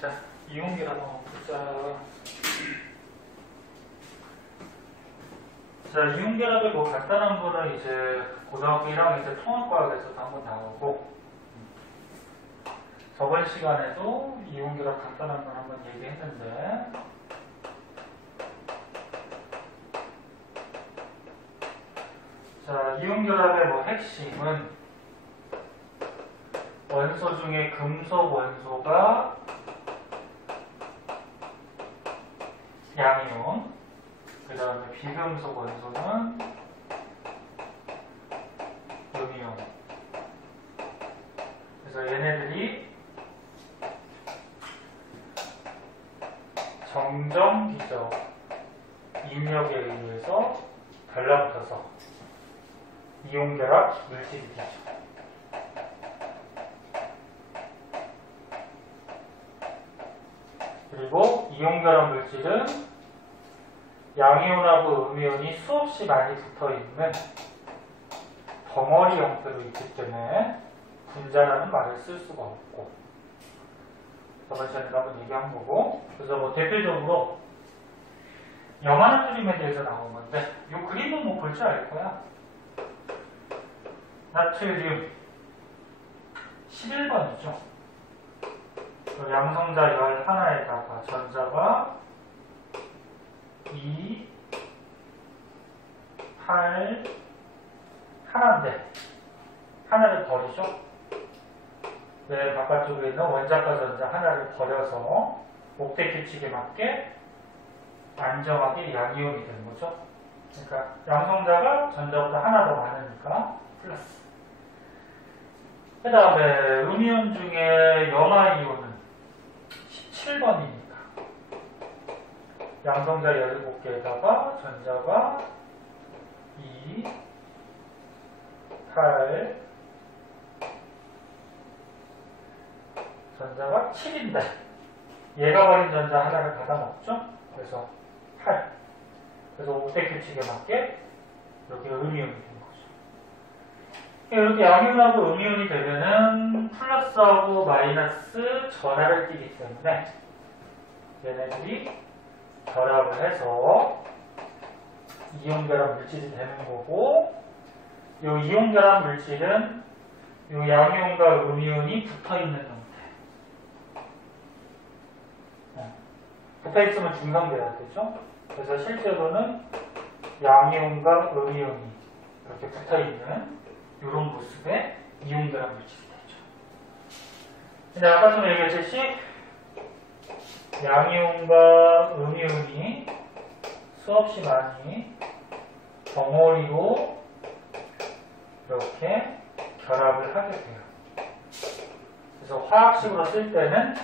자, 이용계라고 한번 보자. 자, 이용계라도 뭐 간단한 거는 이제 고등학교 1학년 때 통합과학에서도 한번 나오고, 저번 시간에도 이용계랍 간단한 건 한번 얘기했는데, 자, 이용결합의 뭐 핵심은 원소 중에 금속 원소가 양이온, 그 다음에 비금속 원소는 음이온. 그래서 얘네들이 정정 기적 인력에 의해서 달라붙어서 이용결합 물질이 되죠. 그리고 이용결합 물질은 양이온하고 음이온이 수없이 많이 붙어있는 덩어리 형태로 있기 때문에 분자라는 말을 쓸 수가 없고, 저번 시간에도 한번 얘기한 거고, 그래서 뭐 대표적으로 염화나트륨에 대해서 나온 건데, 이 그림은 뭐 볼 줄 알 거야. 나트륨 11번이죠. 양성자 열 하나에다가 전자가 2, 8, 하나인데 하나를 버리죠. 네, 바깥쪽에 있는 원자과 전자 하나를 버려서 목대 규칙에 맞게 안정하게 양이온이 되는 거죠. 그러니까 양성자가 전자보다 하나 더 많으니까 플러스. 그 다음에 음이온 중에 염화이온은 17번입니다. 양성자 17개에다가 전자가 2, 8, 전자가 7인데 얘가 버린 전자 하나를 받아먹죠. 그래서 8. 그래서 목대 규칙에 맞게 이렇게 음이온이 되는 거죠. 이렇게 양이온하고 음이온이 되면은 플러스하고 마이너스 전하를 띠기 때문에 얘네들이 결합을 해서 이온결합 물질이 되는 거고, 이 이온결합 물질은 이 양이온과 음이온이 붙어있는 형태. 붙어있으면 중성돼야 되죠. 그래서 실제로는 양이온과 음이온이 이렇게 붙어있는 이런 모습의 이온결합 물질이 되죠. 근데 아까 좀 얘기했듯이 양이온과 음이온이 수없이 많이 덩어리로 이렇게 결합을 하게 돼요. 그래서 화학식으로 쓸 때는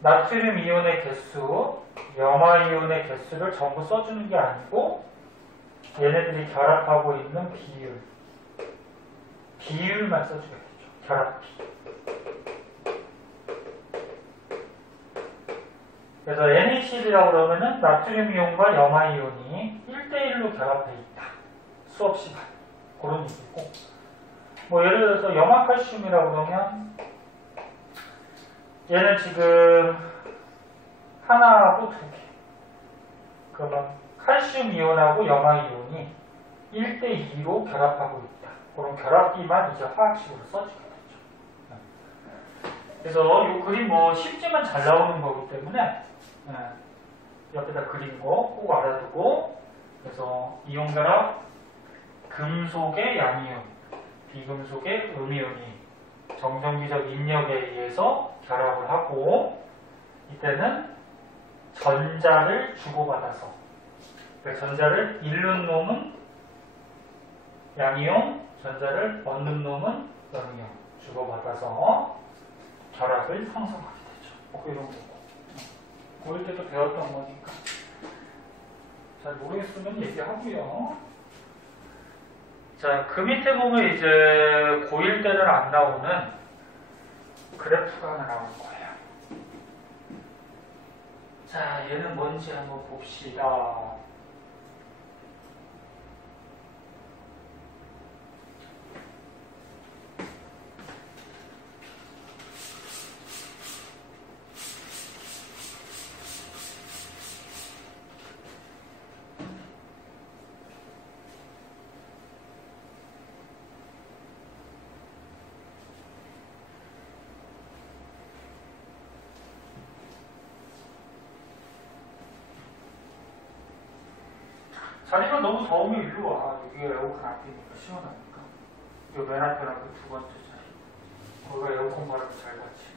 나트륨 이온의 개수, 염화이온의 개수를 전부 써주는 게 아니고 얘네들이 결합하고 있는 비율만 써주게 되죠. 결합비. 그래서 NaCl이라고 그러면은 나트륨 이온과 염화이온이 1대1로 결합해 있다. 수없이 많이. 그런 얘기고. 뭐 예를 들어서 염화칼슘이라고 그러면 얘는 지금 하나하고 두 개. 그러면 칼슘 이온하고 염화이온이 1대2로 결합하고 있다. 그런 결합비만 이제 화학식으로 써주게 되죠. 그래서 이 그림 뭐 쉽지만 잘 나오는 거기 때문에 옆에다 그린 거 꼭 알아두고, 그래서 이온결합 금속의 양이온, 비금속의 음이온이 정정기적 인력에 의해서 결합을 하고, 이때는 전자를 주고받아서, 그러니까 전자를 잃는 놈은 양이온, 전자를 얻는 놈은 음이온 주고받아서 결합을 형성하게 되죠. 뭐 이런 거고. 고1 때도 배웠던 거니까 잘 모르겠으면 얘기하고요. 자, 그 밑에 보면 이제 고1 때는 안 나오는 그래프가 하나 나올 거예요. 자, 얘는 뭔지 한번 봅시다. 자리가 너무 더우면 일로 와. 여기 에어컨 앞이니까 시원하니까. 요 맨 앞에랑 그 두 번째 자리. 거기가 에어컨 바람이 잘 받지.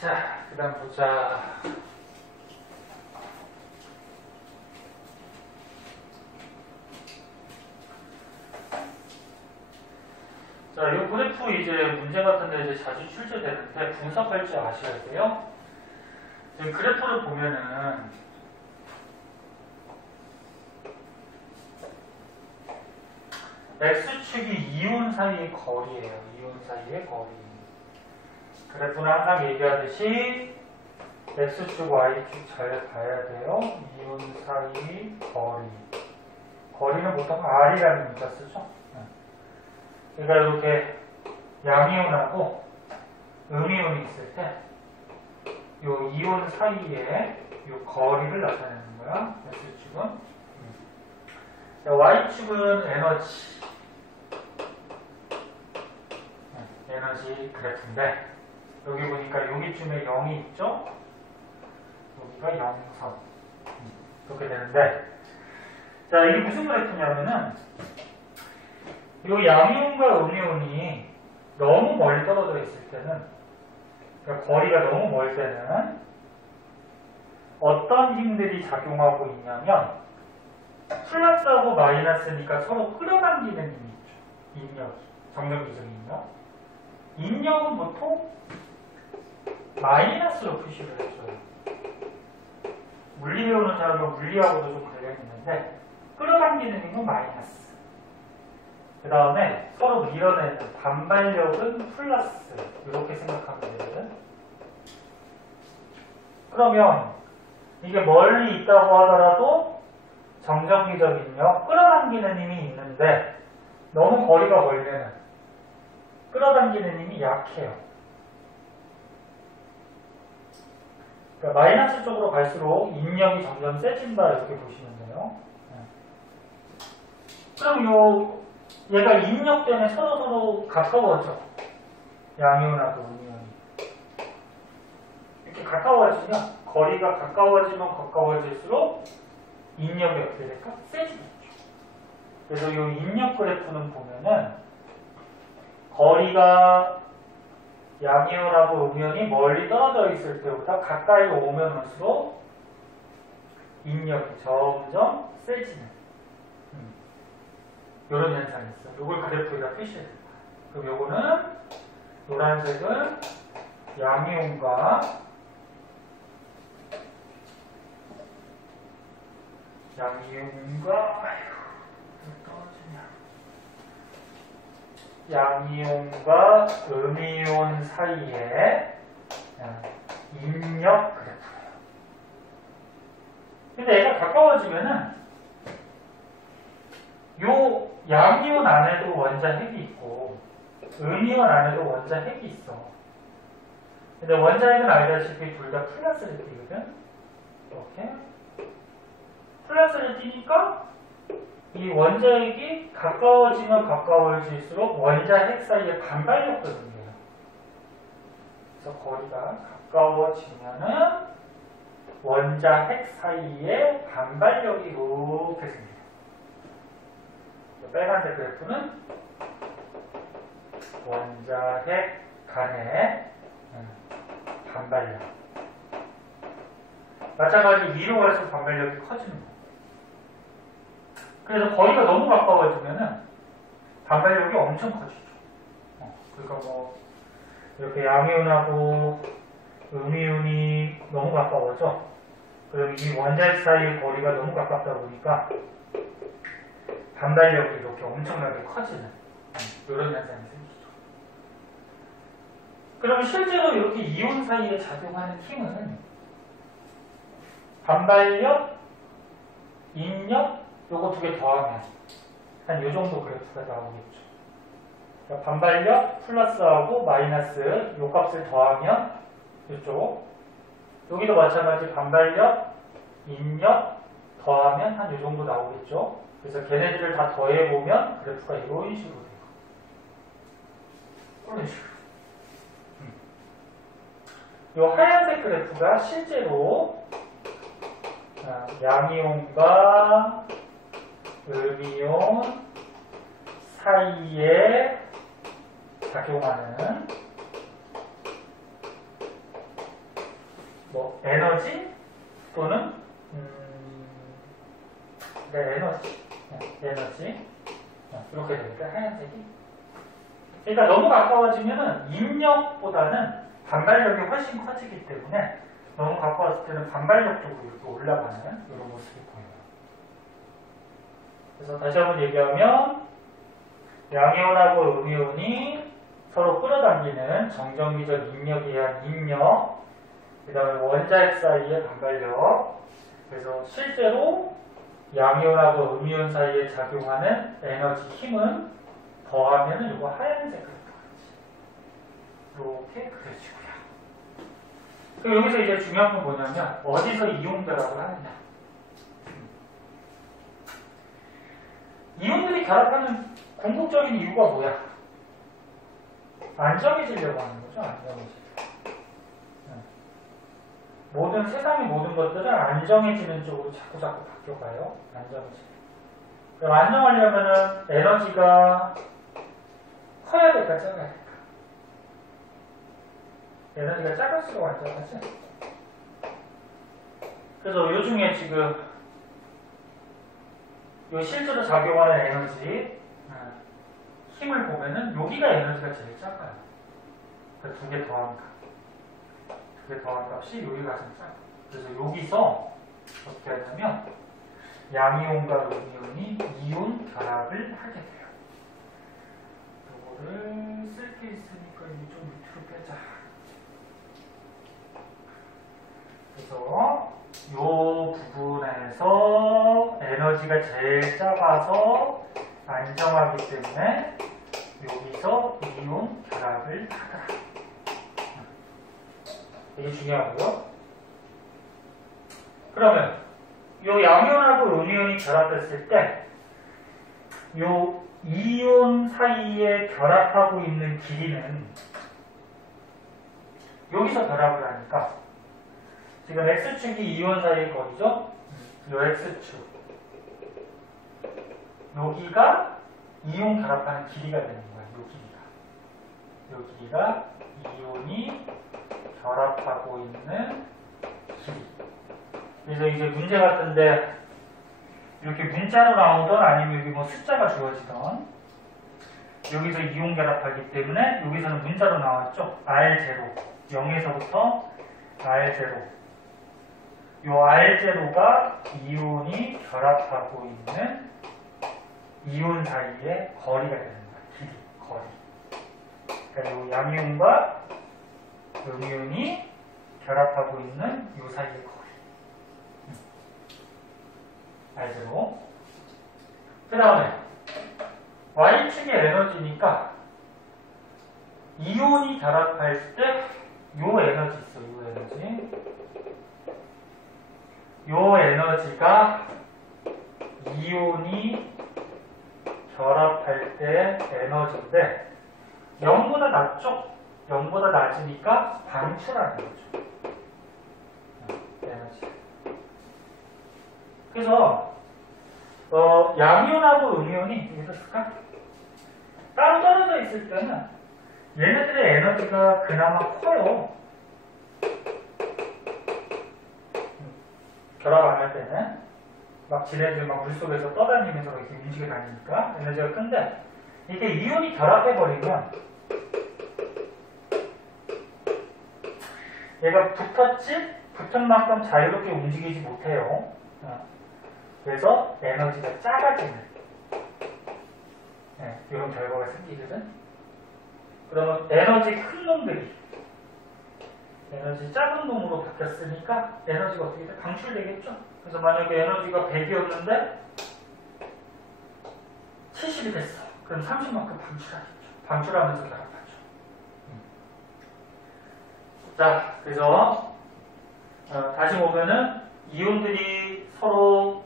자, 그 다음 보자. 자, 이 그래프 이제 문제 같은데 이제 자주 출제되는데 분석할 줄 아셔야 돼요. 지금 그래프를 보면은 X축이 이온 사이의 거리예요. 이온 사이의 거리. 그래프는 항상 얘기하듯이 X축, Y축 잘 봐야 돼요. 이온 사이 거리. 거리는 보통 R이라는 문자 쓰죠. 그러니까 이렇게 양이온하고 음이온이 있을 때 요 이온 사이에 요 거리를 나타내는 거야. X축은. Y축은 에너지. 에너지 그래프인데 여기 보니까 여기쯤에 0이 있죠? 여기가 0선. 이렇게 되는데 자, 이게 무슨 그래프냐면은 이 양이온과 음이온이 너무 멀리 떨어져 있을 때는, 그러니까 거리가 너무 멀 때는 어떤 힘들이 작용하고 있냐면 플러스하고 마이너스니까 서로 끌어당기는 힘이 있죠. 인력이. 정전기적 인력. 인력은 보통 마이너스로 표시를 해줘요. 물리 배우는 사람은 물리하고도 좀 관련이 있는데 끌어당기는 힘은 마이너스. 그 다음에 서로 밀어내는 반발력은 플러스. 이렇게 생각하면 되거든. 그러면 이게 멀리 있다고 하더라도 정전기적 인력, 끌어당기는 힘이 있는데 너무 거리가 멀면은 끌어당기는 힘이 약해요. 그러니까 마이너스 쪽으로 갈수록 인력이 점점 세진다 이렇게 보시면 돼요. 그럼 얘가 인력 때문에 서로 가까워져. 양이온하고 음이온이. 이렇게 가까워지면 거리가 가까워지면 가까워질수록 인력이 어떻게 될까? 세지겠죠. 그래서 이 인력 그래프는 보면은 거리가 양이온하고 음이온이 멀리 떨어져 있을 때보다 가까이 오면 올수록 인력이 점점 세지는 이런 현상이 있어요. 이걸 그래프에다 표시해야 됩니다. 그럼 요거는 노란색은 양이온과 양이온과 음이온 사이의 인력 그래프예요. 근데 얘가 가까워지면은 요 양이온 안에도 원자 핵이 있고 음이온 안에도 원자 핵이 있어. 근데 원자 핵은 알다시피 둘 다 플러스를 띄거든. 이렇게 플러스를 띄니까 이 원자 핵이 가까워지면 가까워질수록 원자 핵 사이에 반발력도 생겨요. 그래서 거리가 가까워지면은 원자 핵 사이에 반발력이 이렇게 생겨요. 빨간색 그래프는 원자 핵 간의 반발력. 마찬가지로 위로 갈수록 반발력이 커지는 거예요. 그래서 거리가 너무 가까워지면은 반발력이 엄청 커지죠. 그러니까 뭐 이렇게 양이온하고 음이온이 너무 가까워져. 그럼 이 원자 핵 사이의 거리가 너무 가깝다 보니까 반발력이 이렇게 엄청나게 커지는 이런 현상이 생기죠. 그러면 실제로 이렇게 이온 사이에 작용하는 힘은 반발력, 인력, 요거 두 개 더하면 한 요 정도 그래프가 나오겠죠. 그러니까 반발력 플러스하고 마이너스 요 값을 더하면 이쪽 여기도 마찬가지 반발력, 인력 더하면 한 요 정도 나오겠죠. 그래서 걔네들을 다 더해보면 그래프가 이런 식으로 돼요. 이런 식으로. 요 하얀색 그래프가 실제로 양이온과 음이온 사이에 작용하는 뭐 에너지 또는 에너지 이렇게 되니까 하얀색이. 그러니까 너무 가까워지면은 인력보다는 반발력이 훨씬 커지기 때문에 너무 가까웠을 때는 반발력 쪽으로 이렇게 올라가는 이런 모습이 보여요. 그래서 다시 한번 얘기하면 양이온하고 음이온이 서로 끌어당기는 정전기적 인력에 의한 인력, 그 다음에 원자핵 사이의 반발력. 그래서 실제로 양이온하고 음이온 사이에 작용하는 에너지 힘은 더하면 이거 하얀색 그래프가 이렇게 그려지고요. 그리고 여기서 이제 중요한 건 뭐냐면 어디서 이온 결합을 하느냐. 이온들이 결합하는 궁극적인 이유가 뭐야? 안정해지려고 하는 거죠. 안정해지려고. 세상의 모든 것들은 안정해지는 쪽으로 자꾸 바뀌어가요. 안정해지려. 그럼 안정하려면은 에너지가 커야 될까, 작아야 될까? 에너지가 작을수록 안정하지? 그래서 요 중에 지금 요 실제로 작용하는 에너지 힘을 보면은 여기가 에너지가 제일 작아요. 그 두 개 더한 값. 두 개 더한 값이 여기가 가장 작아요. 그래서 여기서 어떻게 하냐면 양이온과 음이온이 이온 결합을 하게 돼요. 이거를 쓸 게 있으니까 이거 좀 밑으로 빼자. 그래서 이 부분에서 에너지가 제일 작아서 안정하기 때문에 여기서 이온 결합을 하더라. 이게 중요하고요. 그러면 이 양이온하고 음이온이 결합했을 때 이 이온 사이에 결합하고 있는 길이는 여기서 결합을 하니까 지금 X축이 이온 사이의 거리죠? 이 X축. 여기가 이온 결합하는 길이가 되는 거야. 이 길이가 이온이 결합하고 있는 길이. 그래서 이제 문제 같은데 이렇게 문자로 나오던 아니면 여기 뭐 숫자가 주어지던 여기서 이온 결합하기 때문에 여기서는 문자로 나왔죠? R0. 0에서부터 R0. 이 R0가 이온이 결합하고 있는 이온 사이의 거리가 되는 거야. 길이, 거리. 그러니까 이 양이온과 음이온이 결합하고 있는 이 사이의 거리. R0. 그 다음에 Y축의 에너지니까 이온이 결합할 때 이 에너지 있어. 이 에너지. 이 에너지가 이온이 결합할 때 에너지인데 0보다 낮죠? 0보다 낮으니까 방출하는 거죠. 에너지. 그래서 양이온하고 음이온이 여기서 쓸까? 따로 떨어져 있을 때는 얘네들의 에너지가 그나마 커요. 결합 안 할 때는 막 지네들 막 물속에서 떠다니면서 이렇게 움직여 다니니까 에너지가 큰데 이게 이온이 결합해버리면 얘가 붙은 만큼 자유롭게 움직이지 못해요. 그래서 에너지가 작아지는 이런 결과가 생기거든. 그러면 에너지 큰 놈들이 에너지 작은 놈으로 바뀌었으니까 에너지가 어떻게 돼? 방출되겠죠? 그래서 만약에 에너지가 100이었는데 70이 됐어. 그럼 30만큼 방출하겠죠. 방출하면서 결합하죠. 자, 그래서 다시 보면은 이온들이 서로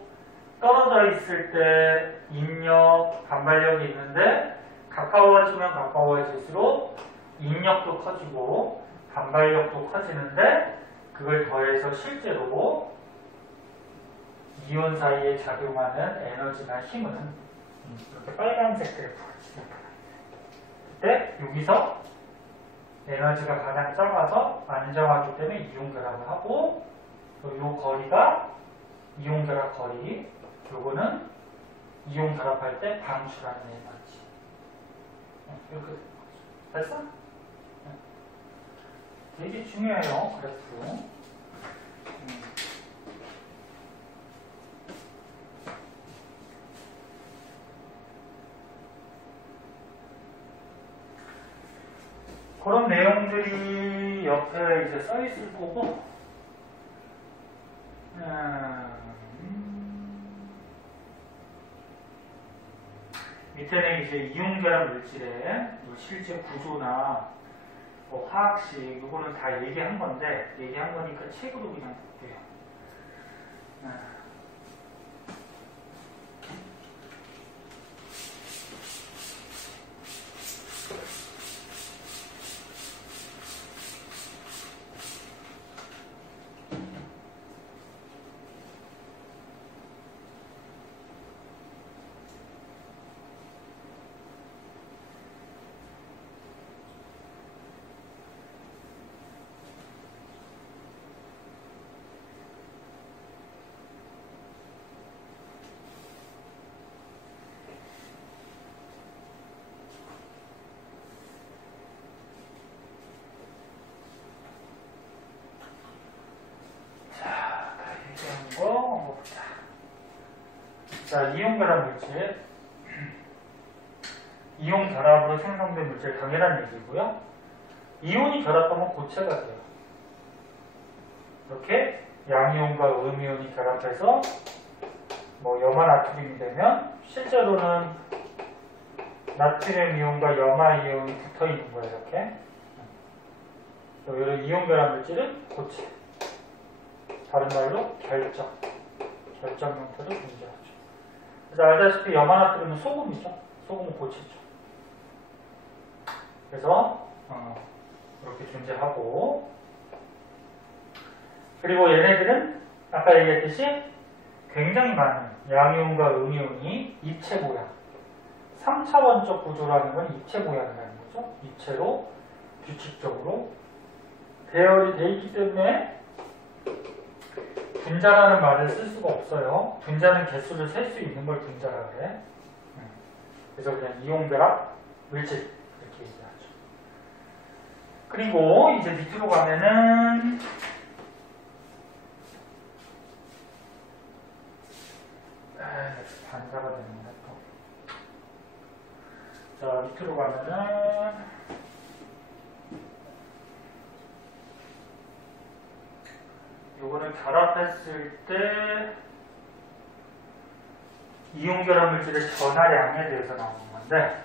떨어져 있을 때 인력, 반발력이 있는데 가까워지면 가까워질수록 인력도 커지고 반발력도 커지는데 그걸 더해서 실제로 이온 사이에 작용하는 에너지나 힘은 이렇게 빨간색 그래프가 나타나요. 그때 여기서 에너지가 가장 작아서 안정하기 때문에 이온 결합을 하고 요 거리가 이온 결합 거리, 요거는 이온 결합할 때 방출하는 에너지. 이렇게 되는 거죠. 됐어? 되게 중요해요, 그래프. 그런 내용들이 옆에 이제 써 있을 거고, 밑에는 이제 이온 결합 물질의 실제 구조나 뭐 화학식, 이거는 다 얘기한 건데, 얘기한 거니까 책으로 그냥 볼게요. 자, 이온 결합 물질. 이온 결합으로 생성된 물질 당연한 얘기고요. 이온이 결합하면 고체가 돼요. 이렇게 양이온과 음이온이 결합해서 뭐 염화나트륨이 되면 실제로는 나트륨 이온과 염화 이온이 붙어 있는 거예요. 이렇게. 이런 이온 결합 물질은 고체. 다른 말로 결정 형태로 존재하죠. 그래서 알다시피 염화나트륨은 소금이죠. 소금은 고체죠. 그래서 이렇게 존재하고, 그리고 얘네들은 아까 얘기했듯이 굉장히 많은 양이온과 음이온이 입체 모양, 3차원적 구조라는 건 입체 모양이라는 거죠. 입체로 규칙적으로 배열이 되어 있기 때문에 분자라는 말을 쓸 수가 없어요. 분자는 개수를 셀 수 있는 걸 분자라 그래. 그래서 그냥 이온결합 물질 이렇게 얘기하죠. 그리고 이제 밑으로 가면은 반사가 되는구나 또. 자, 밑으로 가면은 요거는 결합했을 때 이온 결합 물질의 전하량에 대해서 나오는 건데,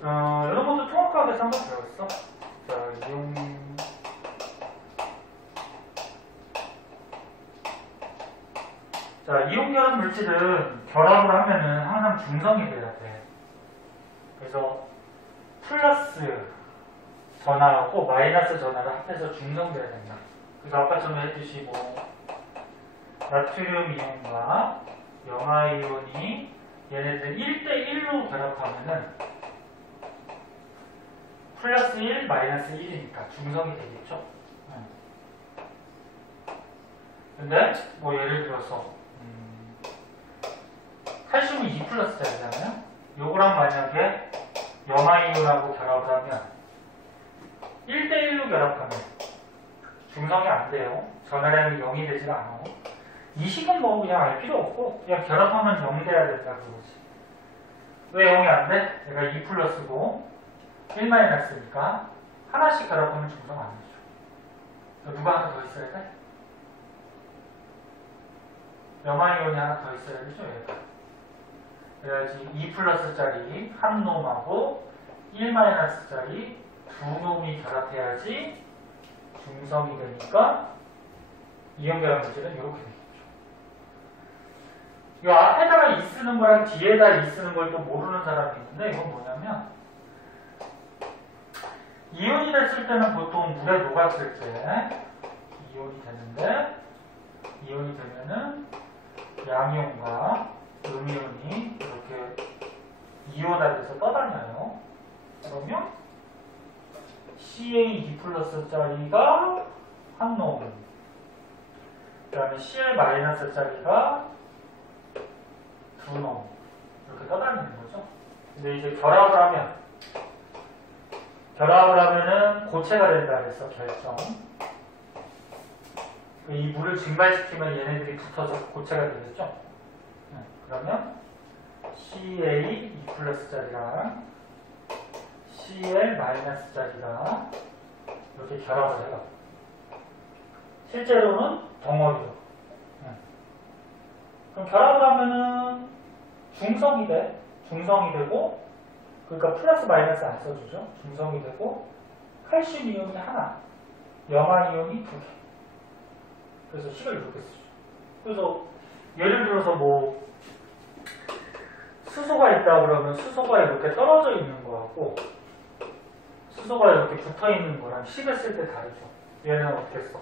이런 것도 통합과학에서 한번 배웠어. 자, 이온 결합 물질은 결합을 하면은 항상 중성이 돼야 돼. 그래서 플러스 전하하고 마이너스 전하를 합해서 중성돼야 된다. 그래서 아까처럼 했듯이 뭐 나트륨 이온과 염화 이온이 얘네들 1대1로 결합하면은 플러스 1, 마이너스 1이니까 중성이 되겠죠. 근데 뭐 예를 들어서 칼슘이 2+짜리잖아요. 요거랑 만약에 염화이온하고 결합을 하면 1대1로 결합하면 중성이 안 돼요. 전하량이 0이 되질 않아. 이 식은 뭐 그냥 알 필요 없고 그냥 결합하면 0 돼야 된다 그거지. 왜 0이 안 돼? 얘가 2+고 1-니까 하나씩 결합하면 중성 안 되죠. 누가 하나 더 있어야 돼? 염화이온이 하나 더 있어야 되죠, 얘가. 그래야지 2+짜리 한 놈하고 1-짜리 두 놈이 결합해야지 중성이 되니까 이온 결합 물질은 이렇게 되겠죠. 이 앞에다가 이 쓰는 거랑 뒤에다 이 쓰는 걸 또 모르는 사람이 있는데 이건 뭐냐면 이온이 됐을 때는 보통 물에 녹았을 때 이온이 되는데 이온이 되면은 양이온과 음이온이 이렇게 이온화돼서 떠다녀요. 그러면 CA2+짜리가 한 놈, 그 다음에 Cl-짜리가 두 놈, 이렇게 떠다니는 거죠. 근데 이제 결합을 하면은 고체가 된다 그래서 결정. 이 물을 증발시키면 얘네들이 붙어서 고체가 되겠죠. 그러면 CA2+짜리랑 Cl-짜리가 이렇게 결합을 해요. 실제로는 덩어리로. 그럼 결합을 하면은 중성이 되고, 그러니까 플러스 마이너스 안 써주죠. 중성이 되고, 칼슘 이온이 하나, 염화 이온이 두 개. 그래서 식을 이렇게 쓰죠. 그래서 예를 들어서 뭐 수소가 있다 그러면 수소가 이렇게 떨어져 있는 거하고 수소가 이렇게 붙어 있는 거랑 식을 쓸 때 다르죠. 얘는 어떻게 써?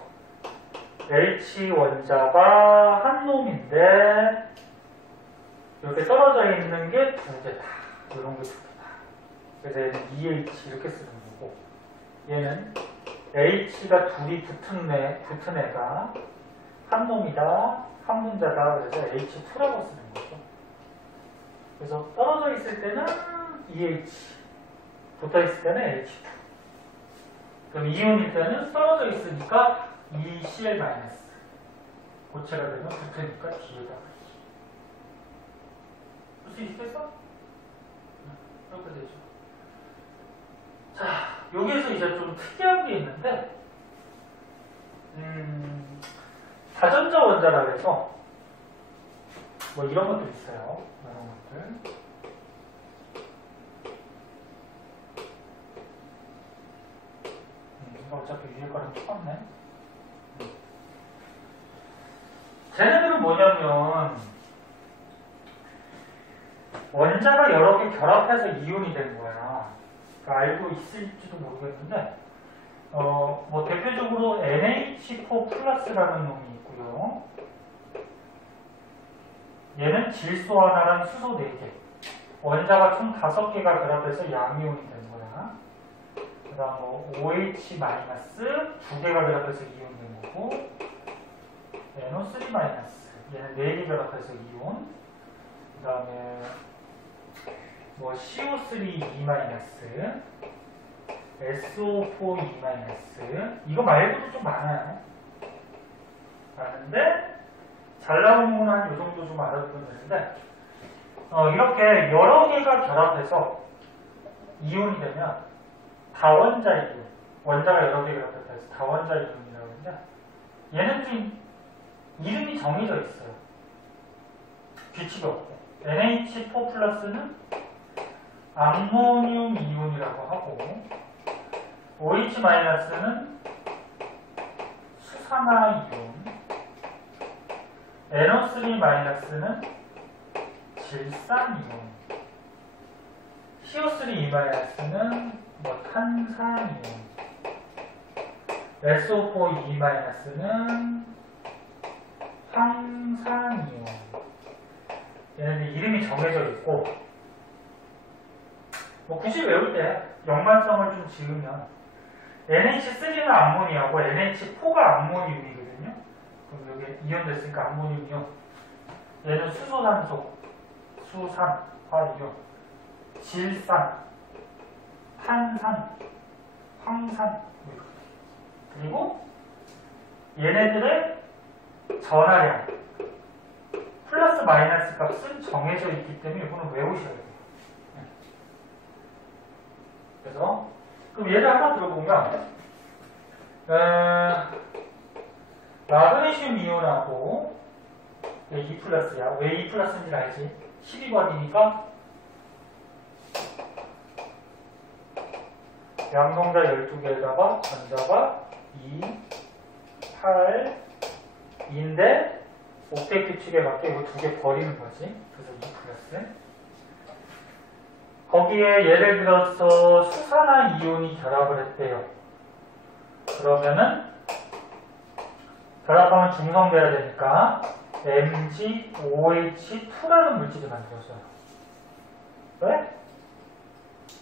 H 원자가 한 놈인데 이렇게 떨어져 있는 게 두 개다. 이런 게 두 개다. 그래서 얘는 EH 이렇게 쓰는 거고 얘는 H가 둘이 붙은 애가 한 놈이다, 한 분자다. 그래서 H2라고 쓰는 거죠. 그래서 떨어져 있을 때는 EH, 붙어 있을 때는 H2. 그럼 이온일 때는 떨어져 있으니까 ECl-. 고체가 되면 붙으니까 뒤에다. 볼 수 있겠어? 이렇게 되죠. 자, 여기에서 이제 좀 특이한 게 있는데, 다전자 원자라 해서 뭐 이런 것들 있어요. 이런 것들. 이거 어차피 위에 거랑 똑같네. 쟤네들은 뭐냐면 원자가 여러 개 결합해서 이온이 된 거야. 그러니까 알고 있을지도 모르겠는데 뭐 대표적으로 NH4+라는 놈이 있고요. 얘는 질소 하나랑 수소 4개. 원자가 총 5개가 결합해서 양이온이 된 거야. 그 다음 뭐 OH- 2개가 결합해서 이온이 된 거고, NO3- 얘는 4개 결합해서 이온. 그 다음에 뭐 CO3- SO4- 이거 말고도 좀 많아요. 많은데 잘 나오는 건 한 이 정도 좀 알아두면 되는데 이렇게 여러 개가 결합해서 이온이 되면 다원자 이온, 원자가 여러 개 결합해서 다원자 이온이라고 하는데 얘는 좀 이름이 정해져 있어요. 규칙이 없고 NH4+는 암모늄 이온이라고 하고 OH-는 수산화 이온, NO3- 질산 이온, CO3- 뭐 탄산 이온, SO4- 황산 이온. 얘네들 이름이 정해져 있고 뭐 굳이 외울 때 연관성을 좀 지으면 NH3는 암모니아고 NH4가 암모늄이거든요. 그럼 여기 이온 됐으니까 암모늄이온. 얘는 수소산소, 수산, 화이온, 질산, 탄산, 황산. 그리고 얘네들의 전하량, 플러스 마이너스 값은 정해져 있기 때문에 이거는 외우셔야 돼요. 그래서 그럼 예를 하나 들어보면 마그네슘 이온하고 왜 2 플러스야? 왜 2 플러스인지 알지? 12번이니까 양성자 12개에다가 전자가 2, 8, 2인데 옥텟 규칙에 맞게 이거 2개 버리는 거지. 그래서 2 플러스. 거기에 예를 들어서 수산화 이온이 결합을 했대요. 그러면은 결합하면 중성돼야 되니까 MgOH2라는 물질이 만들어져요. 왜?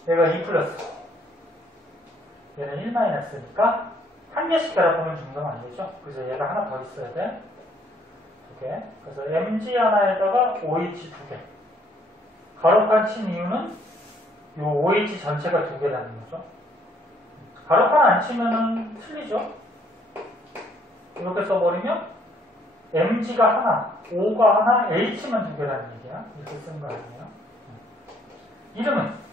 얘가 2 플러스. 얘는 1 마이너스니까 한 개씩 결합하면 중성 안 되죠. 그래서 얘가 하나 더 있어야 돼. 2개. 그래서 Mg 하나에다가 OH 2개. 가로판 친 이유는 이 OH 전체가 2개라는 거죠. 가로판 안 치면은 틀리죠. 이렇게 써버리면 Mg가 하나, O가 하나, H만 2개라는 얘기야. 이렇게 쓰는 거 아니에요? 이름은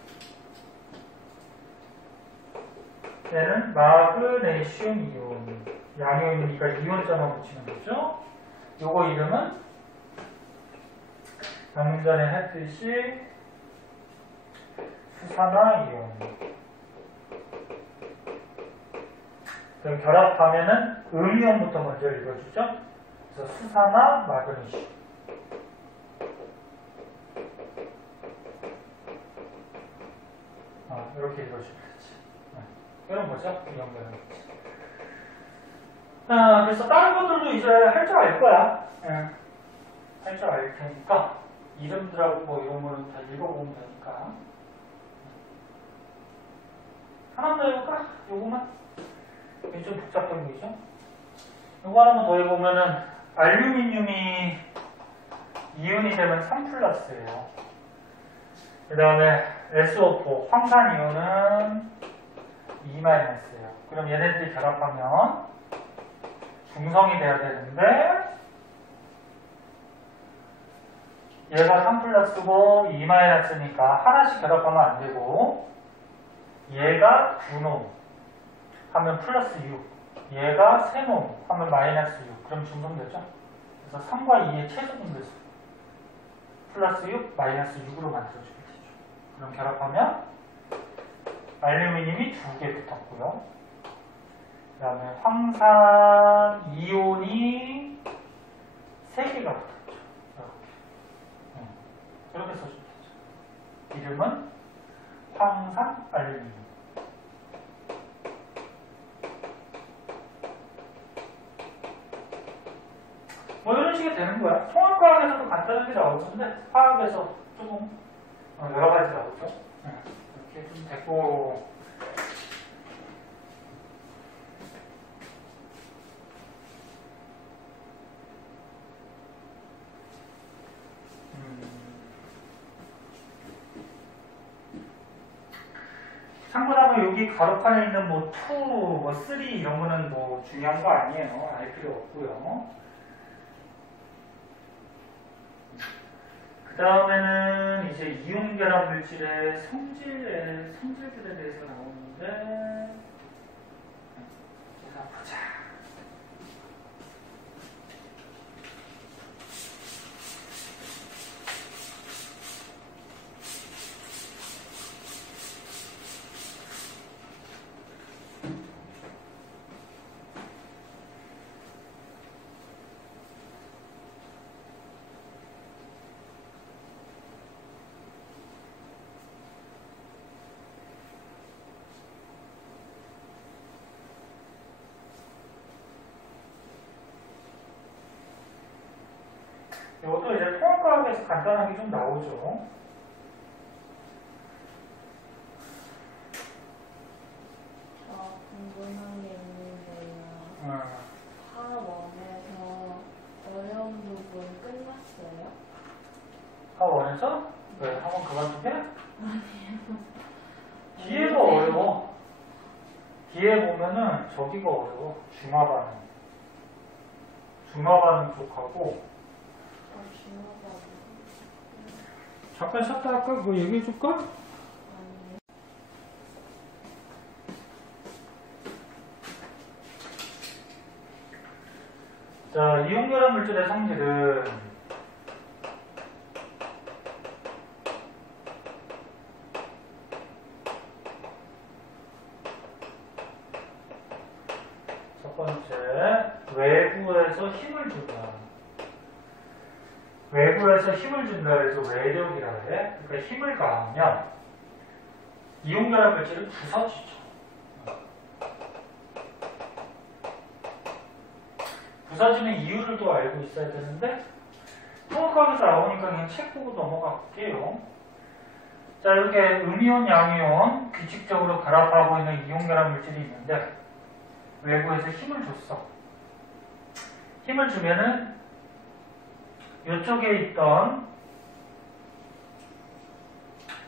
얘는 마그네슘 이온. 양이온이니까 이온자만 붙이면 되죠. 요거 이름은 방금 전에 했듯이 수산화 이온. 그럼 결합하면은 음이온부터 먼저 읽어주죠. 그래서 수산화 마그네슘. 이렇게 읽어주면 되지. 이런 거죠. 이 연결은. 그래서 다른 것들도 이제 할 줄 알 거야. 할 줄 알 테니까 이름들하고 뭐 이런 거는 다 읽어보면 되니까. 하나만 더 해볼까? 요거만? 이게 좀 복잡해 보이죠? 요거 하나만 더 해보면은 알루미늄이 이온이 되면 3 플러스예요. 그 다음에 SO4 황산이온은 2 마이너스예요. 그럼 얘네들이 결합하면 중성이 돼야 되는데 얘가 3 플러스고 2 마이너스니까 하나씩 결합하면 안 되고 얘가 2놈 하면 플러스 6, 얘가 3놈 하면 마이너스 6. 그럼 중성되죠? 그래서 3과 2의 최소 공배수 플러스 6, 마이너스 6으로 만들어주면 되죠. 그럼 결합하면 알루미늄이 2개 붙었고요. 그 다음에 황산 이온이 3개가 붙었죠. 이렇게 써주면 되죠. 이름은 황산 알루미늄. 뭐 이런 식이 되는 거야. 통합과학에서도 간단하게 나오는데 화학에서 조금 여러 가지 나오죠. 이렇게 좀 됐고. 참고로 여기 가로판에 있는 뭐 2, 뭐 3 이런 거는 뭐 중요한 거 아니에요. 알 필요 없고요. 그 다음에는 이제 이온 결합 물질의 성질들에 대해서 나오는데, 자, 보자. 이것도 이제 통합과학에서 간단하게 좀 나오죠. 궁금한 게 있는데요. 하원에서 어려운 부분 끝났어요? 하원에서? 왜? 하원 그만두게? 아니요. 뒤에가 어려워. 뒤에 보면은 저기가 어려워. 중화반응 쪽하고. 잠깐 쉬었다 할까? 뭐 얘기해 줄까? 아니요. 자, 이온결합 물질의 성질은 첫 번째, 외부에서 힘을 준다. 외부에서 힘을 준다 해서 외력이라 해. 그러니까 힘을 가하면 이온결합 물질은 부서지죠. 부서지는 이유를 또 알고 있어야 되는데 통역학에서 나오니까 그냥 책 보고 넘어갈게요. 자, 이렇게 음이온, 양이온 규칙적으로 결합하고 있는 이온결합 물질이 있는데 외부에서 힘을 줬어. 힘을 주면은 이쪽에 있던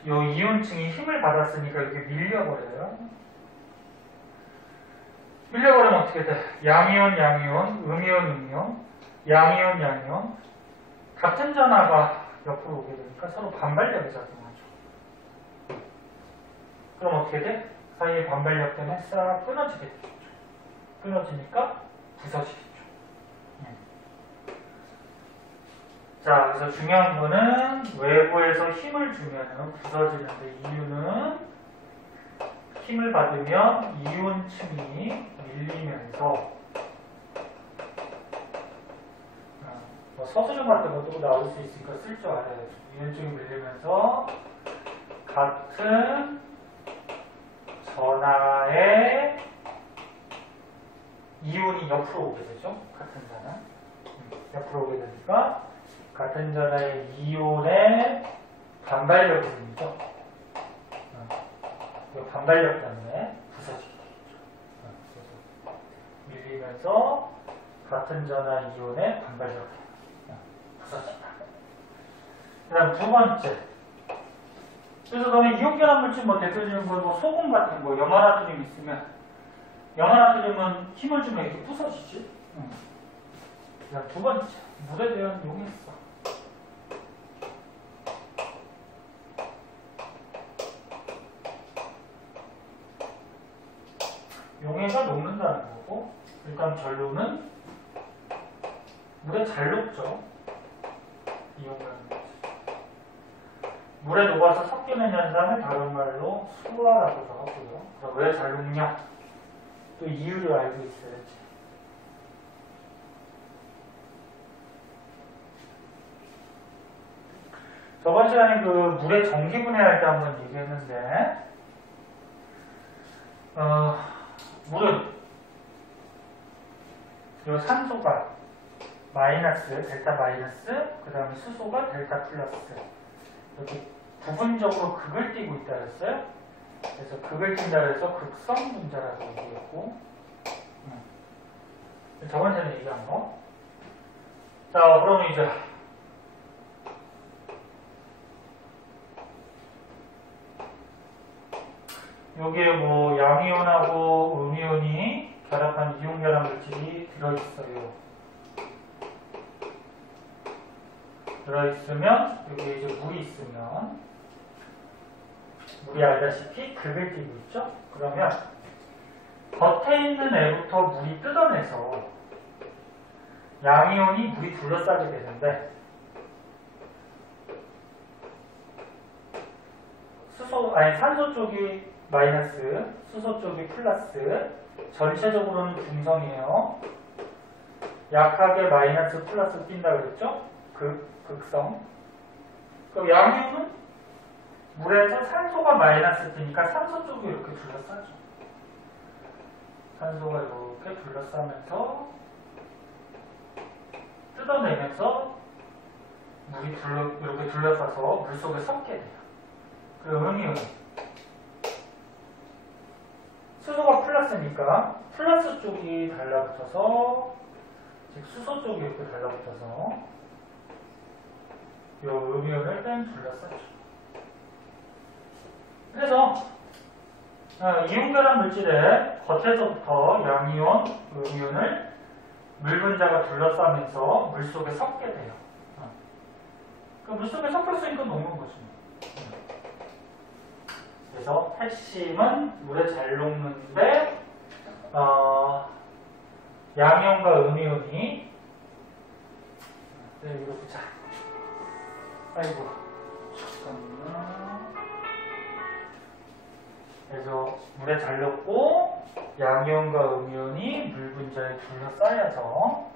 요 이온층이 힘을 받았으니까 이렇게 밀려버려요. 밀려버리면 어떻게 돼? 양이온, 양이온, 음이온, 음이온, 양이온, 양이온 같은 전하가 옆으로 오게 되니까 서로 반발력이 작용하죠. 그럼 어떻게 돼? 사이에 반발력 때문에 싹 끊어지게 되죠. 끊어지니까 부서지겠죠. 자, 그래서 중요한 거는 외부에서 힘을 주면 부서지는데 이유는 힘을 받으면 이온층이 밀리면서 뭐 서술형 같은 것도 나올 수 있으니까 쓸 줄 알아요. 이온층이 밀리면서 같은 전하의 이온이 옆으로 오게 되죠. 같은 전하. 옆으로 오게 되니까 같은 전하의 이온의 반발력이 생기죠. 이 반발력 때문에 부서지게 되겠죠. 밀리면서 같은 전하 이온의 반발력 때문에 부서진다. 그 다음 두 번째. 그래서 너는 이온결합 물질 뭐 대표적인 거 뭐 소금 같은 거 염화나트륨 있으면 염화나트륨은 힘을 주면 이렇게 부서지지. 그 다음 두 번째. 물에 대한 용이있어. 용해가 녹는다는 거고, 일단 결론은 물에 잘 녹죠. 이온결합 물질. 물에 녹아서 섞이는 현상을 다른 말로 수화라고도 하고요. 그럼 왜 잘 녹냐? 또 이유를 알고 있어야지. 저번 시간에 그 물의 전기 분해할 때 한번 얘기했는데, 물은 요 산소가 마이너스, 델타 마이너스, 그 다음에 수소가 델타 플러스 이렇게 부분적으로 극을 띠고 있다 그랬어요. 그래서 극을 띈다 그래서 극성 분자라고 얘기했고, 저번 시간에 얘기한 거. 자, 그럼 이제 여기에 뭐 양이온하고 음이온이 결합한 이온결합 물질이 들어있어요. 들어있으면 여기에 이제 물이 있으면 물이 알다시피 극을 띠고 있죠. 그러면 겉에 있는 애부터 물이 뜯어내서 양이온이 물이 둘러싸게 되는데 산소 쪽이 마이너스, 수소 쪽이 플러스, 전체적으로는 중성이에요. 약하게 마이너스 플러스 띈다 그랬죠? 극성. 그럼 양이온은 물에서 산소가 마이너스 띄니까 산소 쪽이 이렇게 둘러싸죠. 산소가 이렇게 둘러싸면서 뜯어내면서 물이 이렇게 둘러싸서 물 속에 섞게 돼요. 그리고 음이온은 수소가 플러스니까 플러스 쪽이 달라붙어서, 즉 수소 쪽이 이렇게 달라붙어서 이 음이온을 뺑 둘러싸죠. 그래서 이온결합 물질의 겉에서부터 양이온, 음이온을 물 분자가 둘러싸면서 물 속에 섞게 돼요. 그 물 속에 섞였으니까 녹는 거지. 그래서 핵심은 물에 잘 녹는데 양이온과 음이온이 네, 이거 보자. 아이고, 잠깐만. 그래서 물에 잘 넣고 양이온과 음이온이 물 분자에 둘러싸여서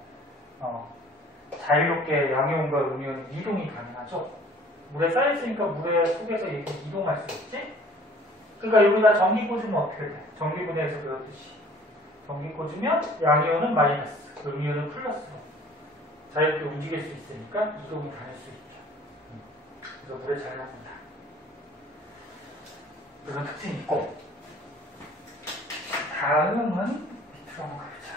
자유롭게 양이온과 음이온이 이동이 가능하죠. 물에 쌓였으니까 물에 속에서 이렇게 이동할 수 있지. 그러니까 여기다 전기 꽂으면 어떻게 돼? 전기분해에서 배웠듯이 전기 꽂으면 양이온은 마이너스, 음이온은 플러스로 자유롭게 움직일 수 있으니까 이동이 가능할 수 있죠. 그래서 물에 잘 납니다. 그런 특징이 있고, 다음은 밑으로 한번 가보자.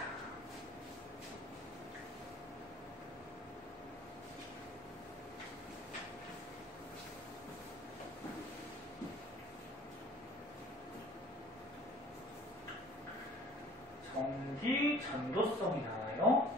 전기 전도성이 나와요.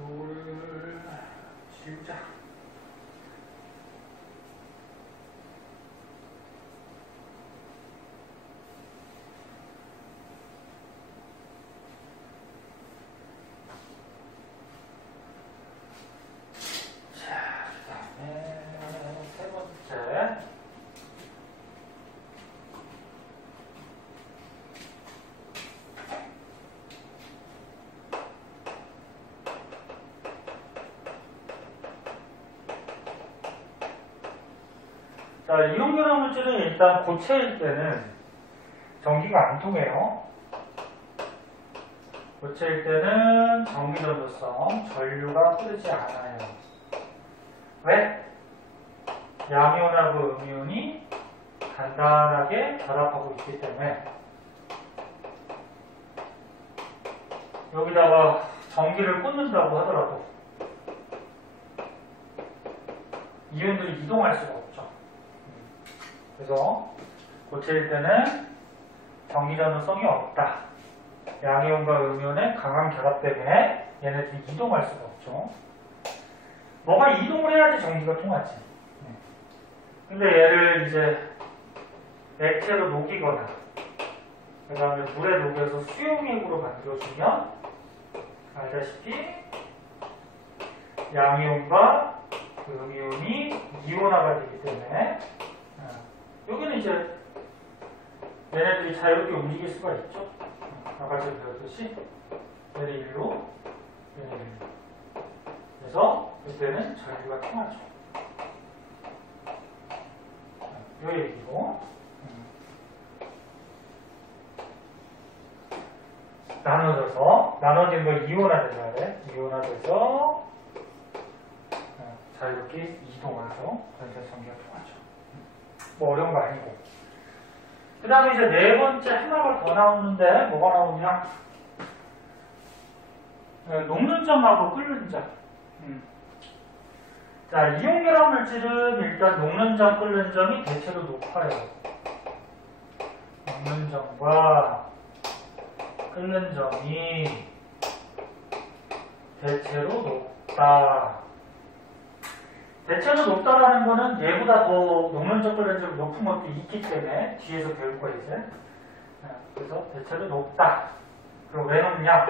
요거를 지우자. 자, 그 다음에 세 번째. 자, 이온결합 물질은 일단 고체일 때는 전기가 안 통해요. 고체일 때는 전기 전도성, 전류가 흐르지 않아요. 왜? 양이온하고 음이온이 간단하게 결합하고 있기 때문에. 여기다가 전기를 꽂는다고 하더라도 이온들이 이동할 수가 없죠. 그래서 고체일 때는 전기 전도성이 없다. 양이온과 음이온의 강한 결합 때문에 얘네들이 이동할 수가 없죠. 뭐가 이동을 해야지 전기가 통하지. 근데 얘를 이제 액체로 녹이거나 그 다음에 물에 녹여서 수용액으로 만들어주면 알다시피 양이온과 음이온이 이온화가 되기 때문에 여기는 이제 얘네들이 자유롭게 움직일 수가 있죠. 아까 전에 배웠듯이 얘네 일로 얘네 일로. 그래서 이때는 전류가 통하죠. 요 얘기고 나눠진 걸 이온화돼서 그래. 이온화돼서 자유롭게 이동해서 거기서 전기가 통하죠. 뭐 어려운 거 아니고. 그 다음에 이제 네 번째 하나가 더 나오는데 뭐가 나오냐? 녹는 점하고 끓는 점. 자, 이온결합 물질은 일단 녹는 점, 끓는 점이 대체로 높아요. 녹는 점과 끓는 점이 대체로 높다. 대체로 높다라는 거는 얘보다 더 녹는 점, 끓는 점이 높은 것도 있기 때문에 뒤에서 배울 거예요, 이제. 그래서 대체로 높다. 그럼 왜 높냐?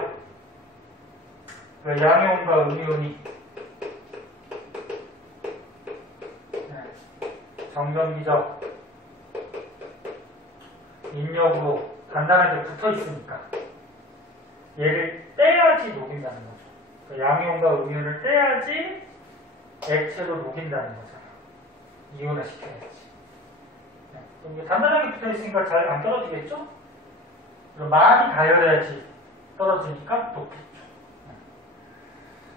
양이온과 음이온이 정전기적 인력으로 간단하게 붙어 있으니까 얘를 떼야지 녹인다는 거죠. 양이온과 음이온을 떼야지 액체로 녹인다는 거잖아. 이온화 시켜야지. 그럼 단단하게 붙어 있으니까 잘 안 떨어지겠죠? 그럼 많이 가열해야지 떨어지니까 높겠죠.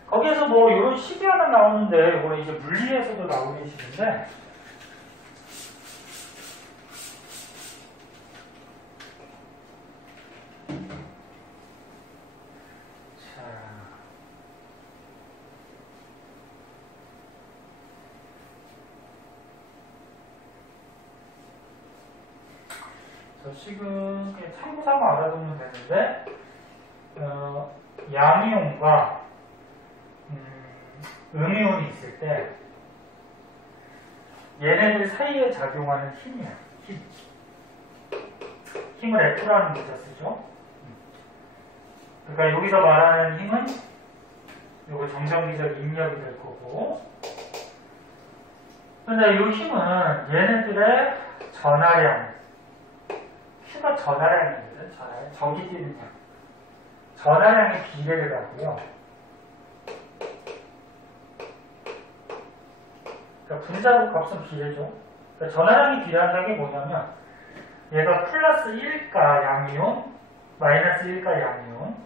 거기에서 뭐 이런 식이 하나 나오는데 이거는 이제 물리에서도 나오는 식인데 그래서 식은 그냥 참고삼아 알아두면 되는데 양이온과 음이온이 있을 때 얘네들 사이에 작용하는 힘이야. 힘을 F라는 문자 쓰죠. 그러니까 여기서 말하는 힘은 요거 정전기적 입력이 될 거고, 근데 이 힘은 얘네들의 전하량, Q가 전하량이거든. 전하량, 저기 뛰는 양. 전하량의 비례를 하고요. 그러니까 분자구 값은 비례죠. 그러니까 전하량이 비례한다는 게 뭐냐면 얘가 플러스 1가 양이온, 마이너스 1가 양이온,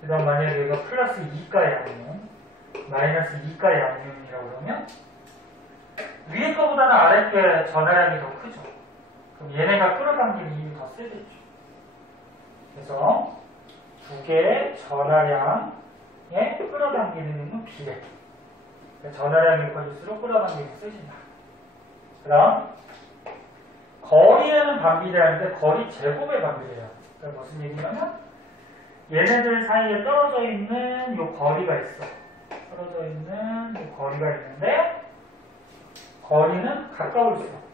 그 다음 만약에 얘가 플러스 2가 양이온, 마이너스 2가 양이온이라고 그러면 위에 거보다는 아래 게 전하량이 더 크죠. 그럼 얘네가 끌어당기는 힘이 더 세겠죠. 그래서 두 개의 전하량에 끌어당기는 힘은 비례. 그러니까 전하량이 커질수록 끌어당기는 힘이 세진다. 그 다음 거리에는 반비례하는데 거리 제곱에 반비례해요. 그러니까 무슨 얘기냐면 얘네들 사이에 떨어져 있는 요 거리가 있어. 떨어져 있는 요 거리가 있는데 거리는 가까울수록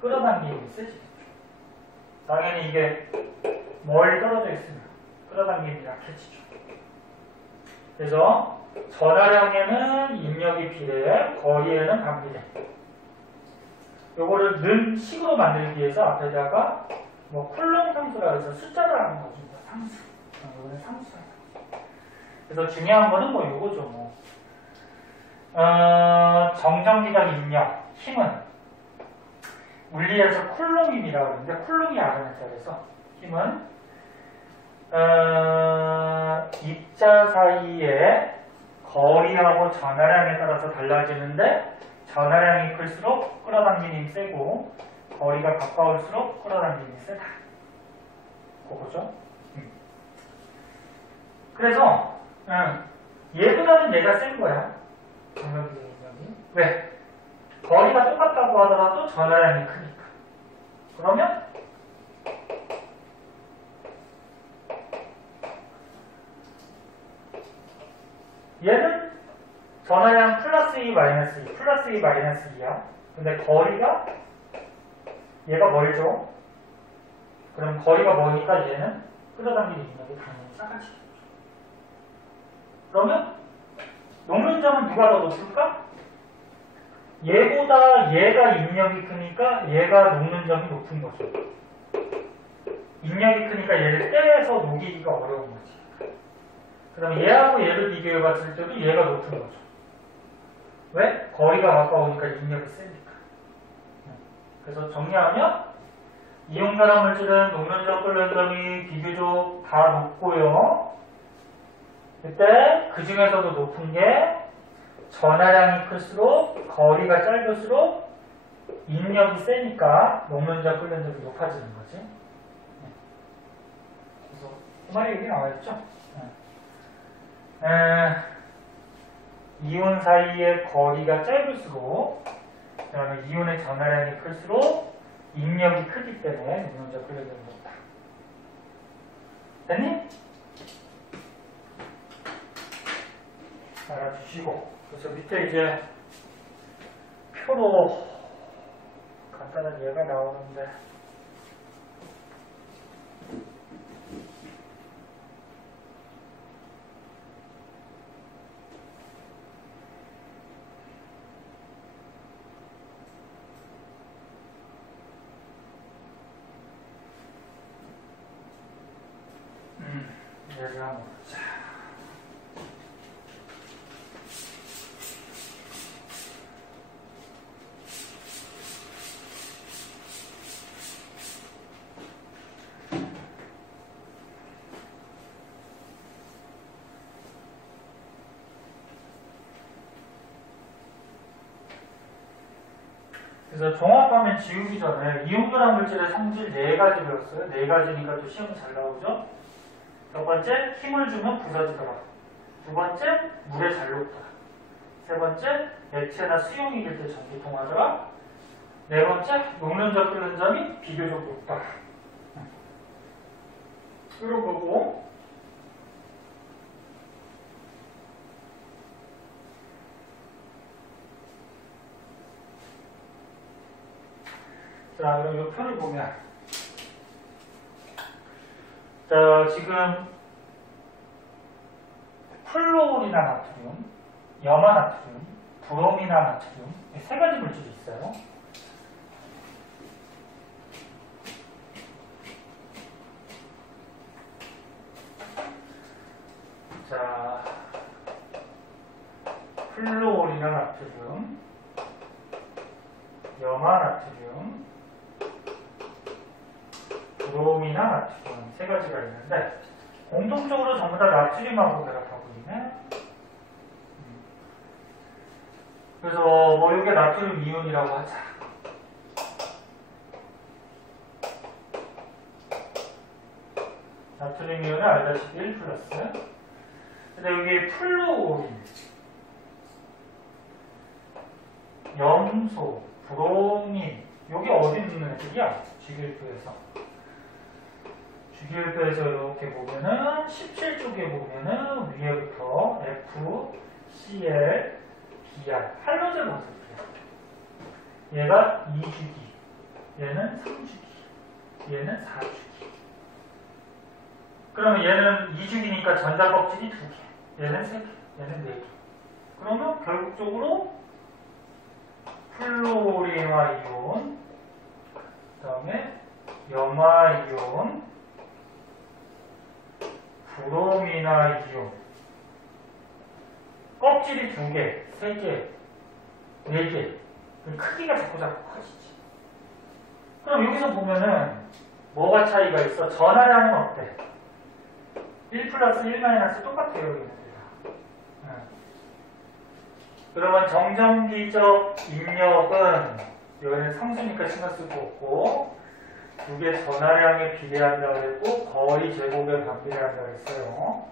끌어당김이 세지겠죠. 당연히 이게 멀리 떨어져 있으면 끌어당김이 약해지죠. 그래서 전하량에는 입력이 비례해, 거리에는 반비례. 요거를 는 식으로 만들기 위해서 앞에다가 뭐 쿨롱 상수라 해서 숫자를 하는 거죠. 상수. 요거는 상수야. 그래서 중요한 거는 뭐 요거죠. 뭐. 정전기적 입력, 힘은 물리에서 쿨롱임이라고 하는데 쿨롱이 RMS에서 힘은 입자 사이의 거리하고 전하량에 따라서 달라지는데 전하량이 클수록 끌어당기는 힘이 세고 거리가 가까울수록 끌어당기는 힘이 세다. 그거죠. 그래서 얘보다는 얘가 센 거야. 정전기적 입력이. 왜? 거리가 똑같다고 하더라도 전하량이 크니까. 그러면 얘는 전하량 플러스 2 마이너스 2 플러스 2 마이너스 2야. 근데 거리가 얘가 멀죠. 그럼 거리가 머니까 얘는 끌어당기는 입력이 당연히 작아지겠죠. 그러면 녹는 점은 누가 더 높을까? 얘보다 얘가 입력이 크니까 얘가 녹는 점이 높은 거죠. 입력이 크니까 얘를 떼서 녹이기가 어려운 거지. 그 다음에 얘하고 얘를 비교해 봤을 때도 얘가 높은 거죠. 왜? 거리가 가까우니까 입력이 세니까. 그래서 정리하면 이온결합 물질은 녹는 점, 끓는 점이 비교적 다 높고요. 그때 그 중에서도 높은 게 전하량이 클수록 거리가 짧을수록 입력이 세니까 녹는 점, 끓는 점이 높아지는 거지. 그래서 그 말이 여기 나와 있죠. 이온 사이의 거리가 짧을수록, 그 다음에 이온의 전하량이 클수록 입력이 크기 때문에 녹는 점, 끓는 점이 높다. 됐니? 알아주시고, 그래서 밑에 이제 표로 간단한 예가 나오는데, 예를 한번 보자. 그래서 종합화면 지우기 전에 이온결합 물질의 성질 4가지 배웠어요. 4가지니까 또 시험이 잘 나오죠. 첫 번째, 힘을 주면 부서지더라. 두 번째, 물에 잘 녹더라. 세 번째, 액체나 수용이 될 때 전기 통하더라. 네 번째, 녹는 점 끓는 점이 비교적 높다. 이런 거고. 자, 그럼 이 표를 보면, 자, 지금 플로올이나 나트륨, 염화 나트륨, 브롬이나 나트륨, 이 세 가지 물질이 있어요. 자, 플로올이나 나트륨, 염화 나트륨, 브롬이나 나트륨 세 가지가 있는데 공통적으로 전부 다 나트륨하고 결합하고 있네. 그래서 뭐 이게 나트륨 이온이라고 하자. 나트륨 이온은 알다시피 1 플러스. 근데 여기 플루오린, 염소, 브로민, 여기 어디 있는 애들이야? 주기율표에서. 주기율표에서 이렇게 보면은 17쪽에 보면은 위에부터 F, Cl, Br, 할로젠 원소들이야. 얘가 2주기, 얘는 3주기, 얘는 4주기. 그러면 얘는 2주기니까 전자 껍질이 2개, 얘는 3개, 얘는 4개. 그러면 결국적으로 플로린화 이온, 그 다음에 염화 이온, 브로미나 이온, 껍질이 2개, 3개, 4개, 크기가 자꾸 커지지. 그럼 여기서 보면은 뭐가 차이가 있어? 전하량은 어때? 1 플러스 1 마이너스 똑같아요, 얘네들이랑. 그러면 정전기적 입력은 여기는 상수니까 신경 쓸 거 없고, 2개 전하량에 비례한다고 했고 거의 제곱에 반비례한다고 했어요.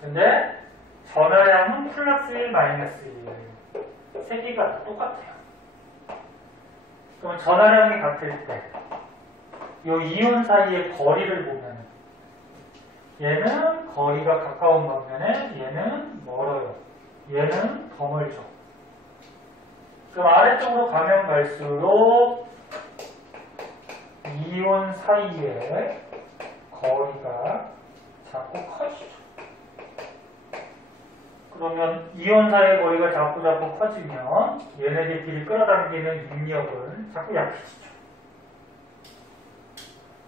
근데 전하량은 플러스 1 마이너스 1이에요. 3개가 다 똑같아요. 그럼 전하량이 같을 때 이 이온 사이의 거리를 보면 얘는 거리가 가까운 반면에 얘는 멀어요. 얘는 더 멀죠. 그럼 아래쪽으로 가면 갈수록 이온 사이의 거리가 자꾸 커지죠. 그러면 이온 사이의 거리가 자꾸 커지면 얘네들끼리 끌어당기는 인력은 자꾸 약해지죠.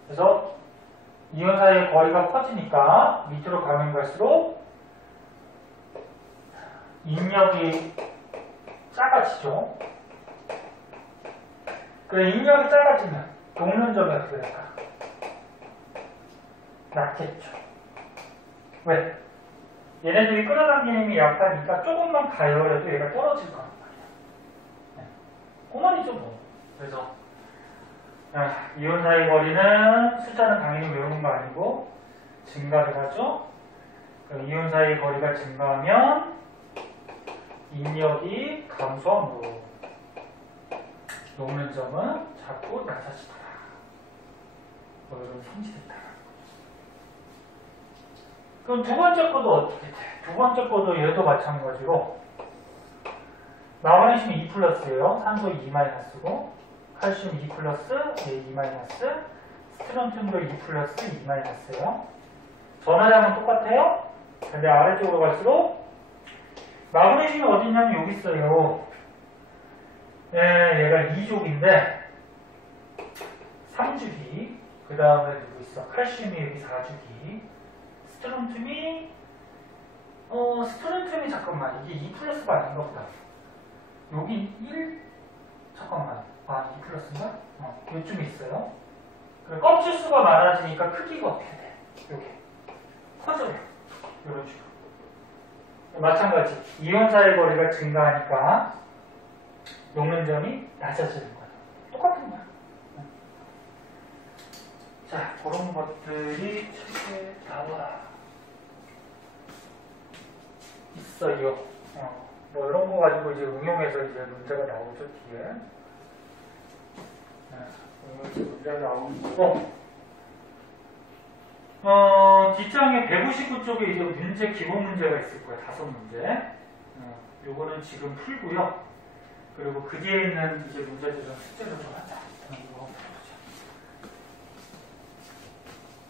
그래서 이온 사이의 거리가 커지니까 밑으로 가면 갈수록 인력이 작아지죠. 그래, 인력이 작아지면 녹는 점이 어떻게 될까? 낮겠죠. 왜? 얘네들이 끌어당기는 힘이 약하니까 조금만 가열해도 얘가 떨어질 거란 말이야. 그만이죠 뭐. 그래서 이온 사이 거리는 숫자는 당연히 외우는 거 아니고 증가를 하죠. 그럼 이온 사이 거리가 증가하면 인력이 감소함으로 녹는 점은 자꾸 낮아지더라. 이런 성질이다. 그럼 두 번째 거도 어떻게 돼? 두 번째 거도 얘도 마찬가지로 마그네슘 2 플러스예요. 산소 2 마이너스고, 칼슘 2 플러스, 얘 2 마이너스, 스트론튬도 2 플러스, 2 마이너스예요. 전하량은 똑같아요. 근데 아래쪽으로 갈수록 마그네슘이 어디 있냐면 여기 있어요. 얘가 2족인데 3주기, 그 다음에 누구 있어? 칼슘이 여기 4주기, 스트론튬이 스트론튬이 잠깐만 이게 2 플러스가 아닌가 보다. 여기 1 잠깐만 2 플러스인가? 요쯤 있어요. 껍질 수가 많아지니까 크기가 어떻게 돼? 여기 커져요. 이런 식으로. 마찬가지 이온 사이 거리가 증가하니까 녹는 점이 낮아지는 거예요. 똑같은 거야. 자, 그런 것들이 책에 나와 있어요. 뭐 이런 거 가지고 이제 응용해서 이제 문제가 나오죠, 뒤에. 문제가 나오는 거고. 뒷장에 159쪽에 이제 문제, 기본 문제가 있을 거예요. 5문제. 요거는 지금 풀고요. 그리고 그 뒤에 있는 이제 문제들은 숙제를 좀 하자. 이거